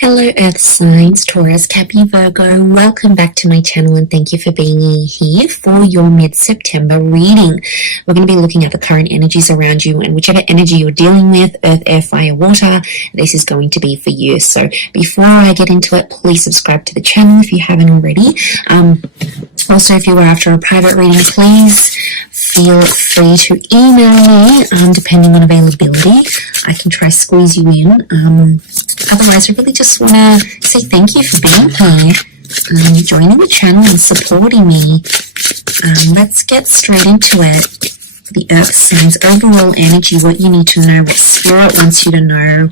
Hello Earth signs, Taurus, Capricorn, Virgo. Welcome back to my channel and thank you for being here for your mid-September reading. We're going to be looking at the current energies around you, and whichever energy you're dealing with, earth, air, fire, water, this is going to be for you. So before I get into it, please subscribe to the channel if you haven't already. Also, if you were after a private reading, please feel free to email me, depending on availability. I can try squeeze you in. Otherwise, I really just want to say thank you for being here, joining the channel and supporting me. Let's get straight into it. The Earth signs, overall energy, what you need to know, what Spirit wants you to know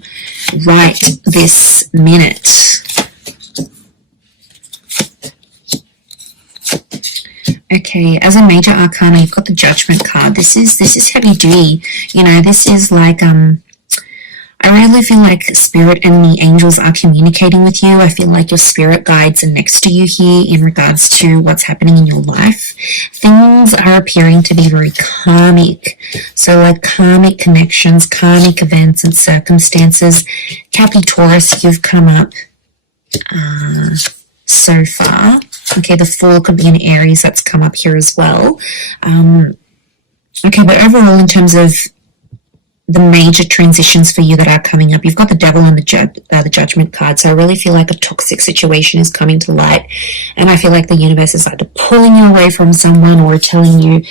right this minute. Okay, as a major arcana, you've got the Judgment card. This is heavy duty. You know, this is like I really feel like Spirit and the angels are communicating with you. I feel like your spirit guides are next to you here in regards to what's happening in your life. Things are appearing to be very karmic. So like karmic connections, karmic events and circumstances. Taurus, you've come up so far. Okay, the Fool could be an Aries that's come up here as well. Okay, but overall, in terms of the major transitions for you that are coming up, you've got the Devil and the Judgment card. So I really feel like a toxic situation is coming to light, and I feel like the universe is either pulling you away from someone or telling you,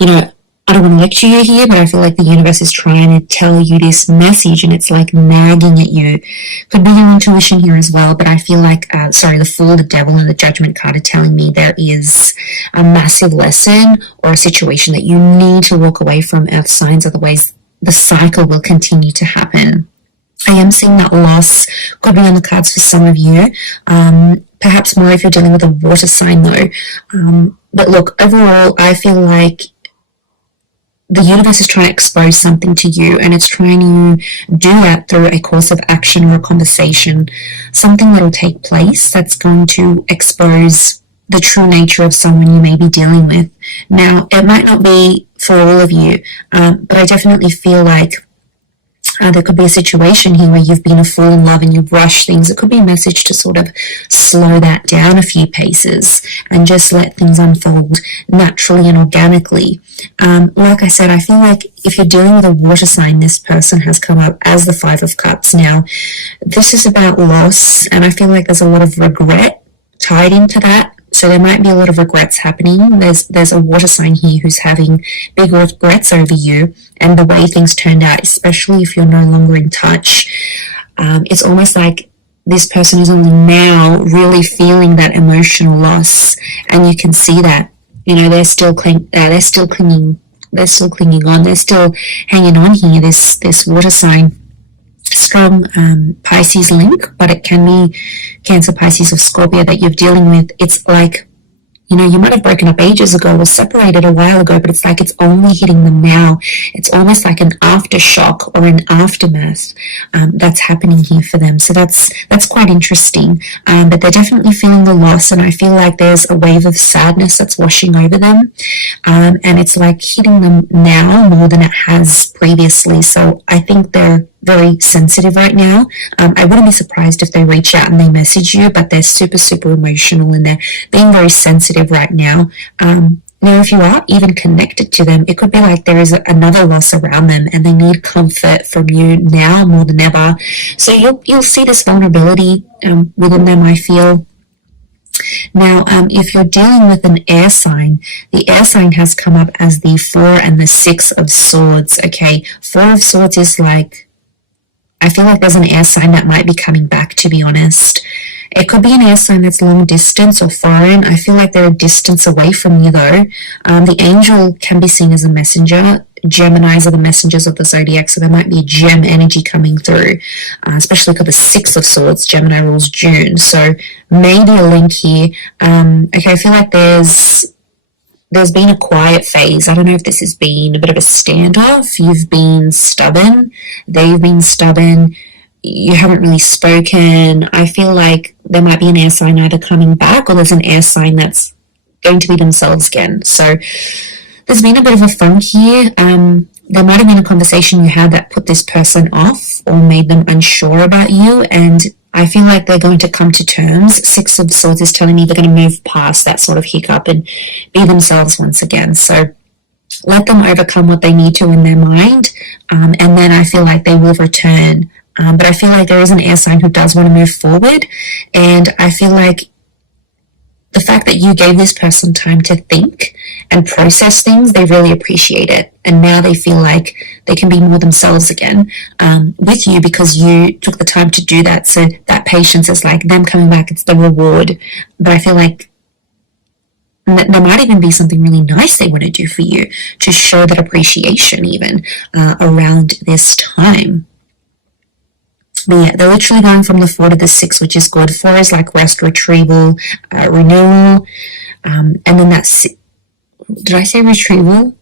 you know, I don't want to lecture you here, but I feel like the universe is trying to tell you this message and it's like nagging at you. Could be your intuition here as well, but I feel like, the Fool, the Devil, and the Judgment card are telling me there is a massive lesson or a situation that you need to walk away from, Earth signs, otherwise the cycle will continue to happen. I am seeing that loss could be on the cards for some of you, perhaps more if you're dealing with a water sign though. But look, overall, I feel like the universe is trying to expose something to you, and it's trying to do that through a course of action or a conversation, something that will take place that's going to expose the true nature of someone you may be dealing with. Now, it might not be for all of you, but I definitely feel like there could be a situation here where you've been a fool in love and you've rushed things. It could be a message to sort of slow that down a few paces and just let things unfold naturally and organically. Like I said, I feel like if you're dealing with a water sign, this person has come up as the Five of Cups. Now, this is about loss, and I feel like there's a lot of regret tied into that. So there might be a lot of regrets happening. There's a water sign here who's having big regrets over you and the way things turned out, especially if you're no longer in touch. It's almost like this person is only now really feeling that emotional loss, and you can see that. You know, they're still clinging on. They're still hanging on here. This water sign. Strong Pisces link, but it can be Cancer, Pisces, or Scorpio that you're dealing with. It's like, you know, you might have broken up ages ago or separated a while ago, but it's like it's only hitting them now. It's almost like an aftershock or an aftermath that's happening here for them. So that's quite interesting. But they're definitely feeling the loss, and I feel like there's a wave of sadness that's washing over them. And it's like hitting them now more than it has previously. So I think they're very sensitive right now. I wouldn't be surprised if they reach out and they message you, but they're super, super emotional and they're being very sensitive right now. Now, if you are even connected to them, it could be like there is another loss around them and they need comfort from you now more than ever. So you'll see this vulnerability within them, I feel. Now, if you're dealing with an air sign, the air sign has come up as the 4 and the 6 of Swords. Okay, 4 of Swords is like, I feel like there's an air sign that might be coming back, to be honest. It could be an air sign that's long distance or foreign. I feel like they're a distance away from you, though. The angel can be seen as a messenger. Geminis are the messengers of the zodiac, so there might be a gem energy coming through, especially because the 6 of Swords, Gemini rules June. So maybe a link here. Okay, I feel like there's been a quiet phase. I don't know if this has been a bit of a standoff. You've been stubborn. They've been stubborn. You haven't really spoken. I feel like there might be an air sign either coming back or there's an air sign that's going to be themselves again. So there's been a bit of a funk here. There might have been a conversation you had that put this person off or made them unsure about you, and I feel like they're going to come to terms. Six of Swords is telling me they're going to move past that sort of hiccup and be themselves once again. So let them overcome what they need to in their mind, and then I feel like they will return. But I feel like there is an air sign who does want to move forward, and I feel like the fact that you gave this person time to think and process things, they really appreciate it. And now they feel like they can be more themselves again with you because you took the time to do that. So that patience is like them coming back, it's the reward. But I feel like there might even be something really nice they want to do for you to show that appreciation even around this time. But yeah, they're literally going from the 4 to the 6, which is good. 4 is like rest, retrieval, renewal. And then that's, did I say retrieval?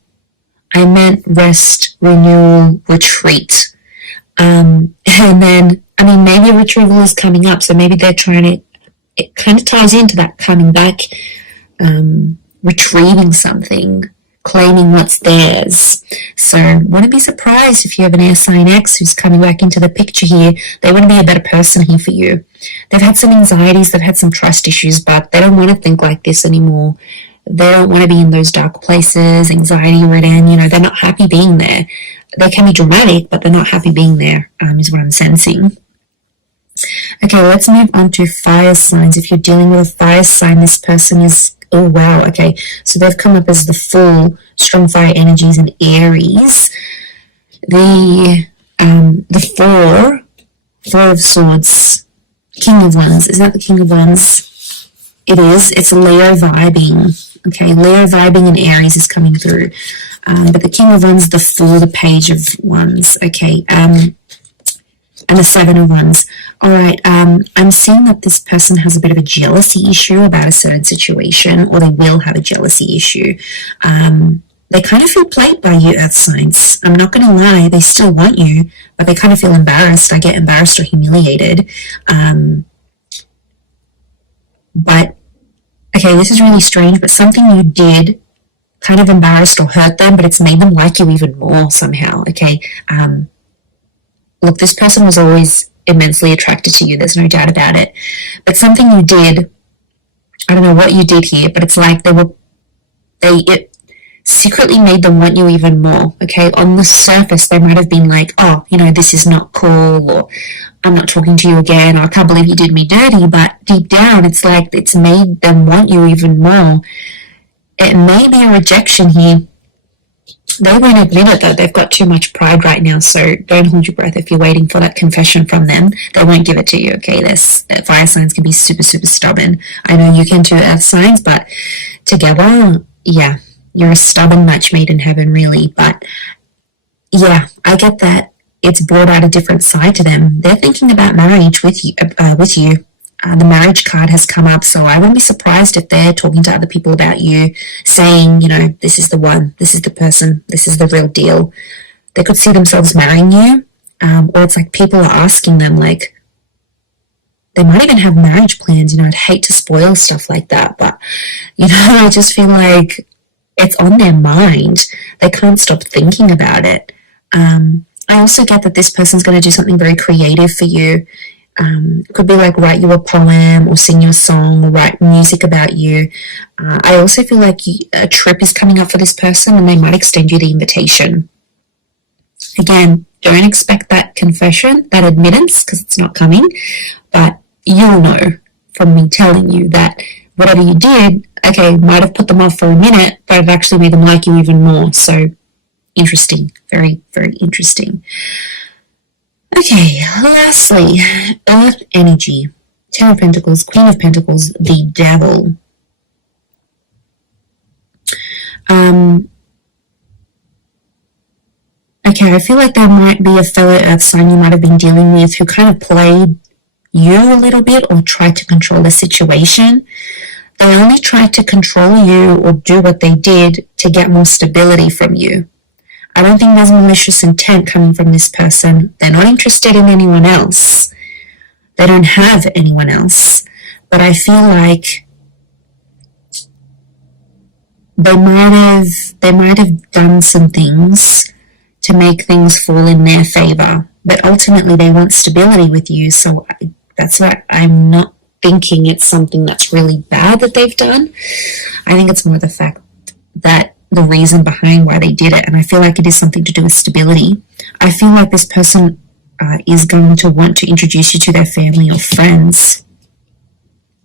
I meant rest, renewal, retreat. And then, I mean, maybe retrieval is coming up. So maybe they're trying to, it kind of ties into that coming back, retrieving something, claiming what's theirs. So wouldn't be surprised if you have an air sign X who's coming back into the picture here. They want to be a better person here for you. They've had some anxieties, they've had some trust issues, but they don't want to think like this anymore. They don't want to be in those dark places, anxiety ridden, they're not happy being there. They can be dramatic, but they're not happy being there, is what I'm sensing. Okay, let's move on to fire signs. If you're dealing with a fire sign, this person is, oh wow, okay, so they've come up as the Fool, strong fire energies, and Aries. The Four of Swords, King of Wands. Is that the King of Wands? It is. It's Leo vibing. Okay, Leo vibing and Aries is coming through. But the King of Wands, the Fool, the Page of Wands. Okay, and the 7 of Wands. All right, I'm seeing that this person has a bit of a jealousy issue about a certain situation, or they will have a jealousy issue. They kind of feel played by you, Earth signs. I'm not going to lie, they still want you, but they kind of feel embarrassed. I get embarrassed or humiliated. But, okay, this is really strange, but something you did kind of embarrassed or hurt them, but it's made them like you even more somehow, okay? Look, this person was always immensely attracted to you. There's no doubt about it. But something you did, I don't know what you did here, but it's like it secretly made them want you even more, okay? On the surface, they might have been like, oh, this is not cool, or I'm not talking to you again, or I can't believe you did me dirty, but deep down, it's like it's made them want you even more. It may be a rejection here. They won't admit it, though. They've got too much pride right now, so don't hold your breath if you're waiting for that confession from them. They won't give it to you, okay? Fire signs can be super, super stubborn. I know you can too, Earth signs, but together, yeah, you're a stubborn match made in heaven, really. But, yeah, I get that it's brought out a different side to them. They're thinking about marriage with you. The marriage card has come up, so I wouldn't be surprised if they're talking to other people about you, saying, this is the one, this is the person, this is the real deal. They could see themselves marrying you, or it's like people are asking them, like, they might even have marriage plans. I'd hate to spoil stuff like that, but, I just feel like it's on their mind. They can't stop thinking about it. I also get that this person's going to do something very creative for you. Could be like write you a poem or sing you a song or write music about you. I also feel like a trip is coming up for this person and they might extend you the invitation. Again, don't expect that confession, that admittance, because it's not coming, but you'll know from me telling you that whatever you did, okay, might have put them off for a minute, but it actually made them like you even more. So interesting, very, very interesting. Okay, lastly, Earth energy, 10 of Pentacles, Queen of Pentacles, the Devil. Okay, I feel like there might be a fellow Earth sign you might have been dealing with who kind of played you a little bit or tried to control the situation. They only tried to control you or do what they did to get more stability from you. I don't think there's malicious intent coming from this person. They're not interested in anyone else. They don't have anyone else. But I feel like they might have done some things to make things fall in their favor. But ultimately they want stability with you. So That's why I'm not thinking it's something that's really bad that they've done. I think it's more the fact that the reason behind why they did it, and I feel like it is something to do with stability. I feel like this person is going to want to introduce you to their family or friends.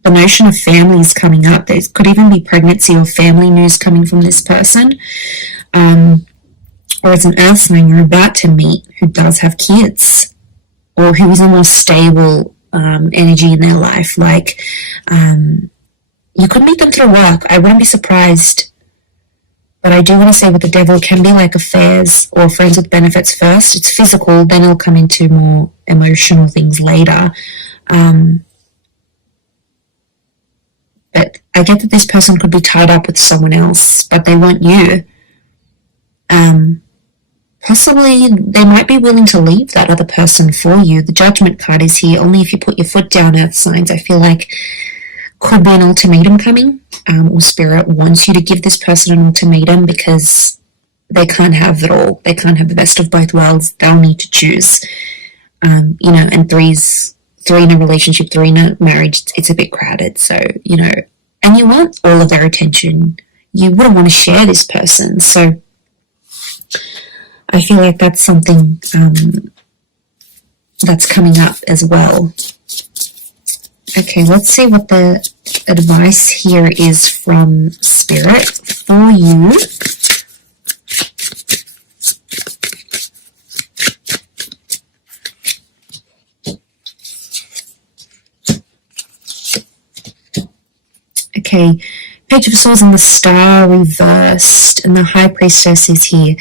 The notion of family is coming up. There could even be pregnancy or family news coming from this person. Or it's an earth sign you're about to meet who does have kids, or who is a more stable energy in their life. Like, you could meet them through work. I wouldn't be surprised. But I do want to say with the devil, it can be like affairs or friends with benefits first. It's physical, then it'll come into more emotional things later. But I get that this person could be tied up with someone else, but they want you. Possibly they might be willing to leave that other person for you. The Judgment card is here. Only if you put your foot down, earth signs. I feel like could be an ultimatum coming, or Spirit wants you to give this person an ultimatum because they can't have it all. They can't have the best of both worlds. They'll need to choose. And three in a relationship, three in a marriage, it's a bit crowded. So, and you want all of their attention. You wouldn't want to share this person. So I feel like that's something that's coming up as well. Okay, let's see what the advice here is from Spirit for you. Okay, Page of Swords and the Star reversed, and the High Priestess is here.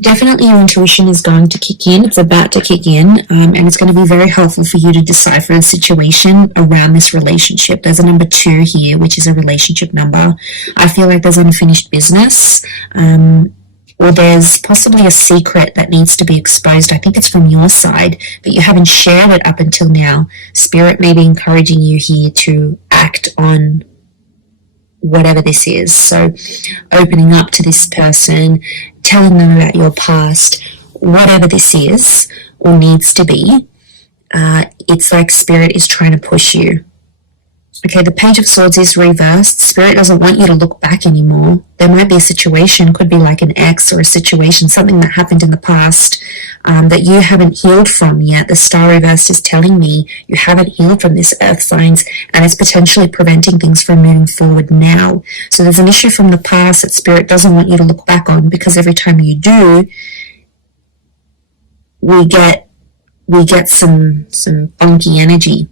Definitely your intuition is going to kick in. It's about to kick in, and it's going to be very helpful for you to decipher the situation around this relationship. There's a number 2 here, which is a relationship number. I feel like there's unfinished business, or there's possibly a secret that needs to be exposed. I think it's from your side, but you haven't shared it up until now. Spirit may be encouraging you here to act on whatever this is. So opening up to this person, telling them about your past, whatever this is or needs to be, it's like Spirit is trying to push you. Okay, the Page of Swords is reversed. Spirit doesn't want you to look back anymore. There might be a situation, could be like an ex or a situation, something that happened in the past that you haven't healed from yet. The Star reversed is telling me you haven't healed from this, earth signs, and it's potentially preventing things from moving forward now. So there's an issue from the past that Spirit doesn't want you to look back on, because every time you do, we get some funky energy.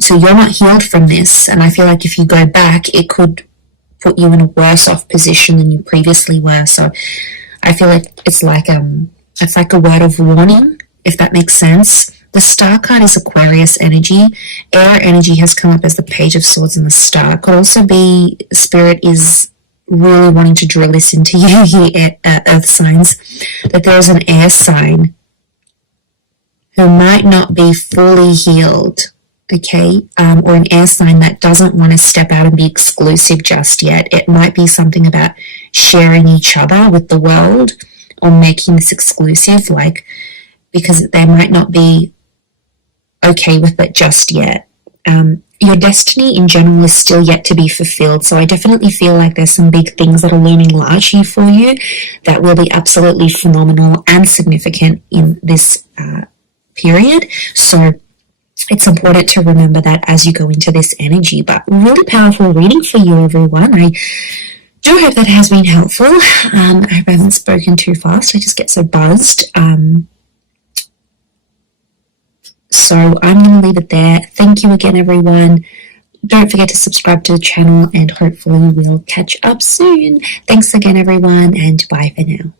So you're not healed from this, and I feel like if you go back, it could put you in a worse off position than you previously were. So I feel like it's like a word of warning, if that makes sense. The Star card is Aquarius energy. Air energy has come up as the Page of Swords and the Star. It could also be Spirit is really wanting to drill this into you here, earth signs, that there's an air sign who might not be fully healed. Okay, or an air sign that doesn't want to step out and be exclusive just yet. It might be something about sharing each other with the world or making this exclusive, like, because they might not be okay with it just yet. Your destiny in general is still yet to be fulfilled, so I definitely feel like there's some big things that are looming large here for you that will be absolutely phenomenal and significant in this period. So it's important to remember that as you go into this energy. But really powerful reading for you, everyone. I do hope that has been helpful. I hope I haven't spoken too fast. I just get so buzzed. So I'm going to leave it there. Thank you again, everyone. Don't forget to subscribe to the channel, and hopefully we'll catch up soon. Thanks again, everyone, and bye for now.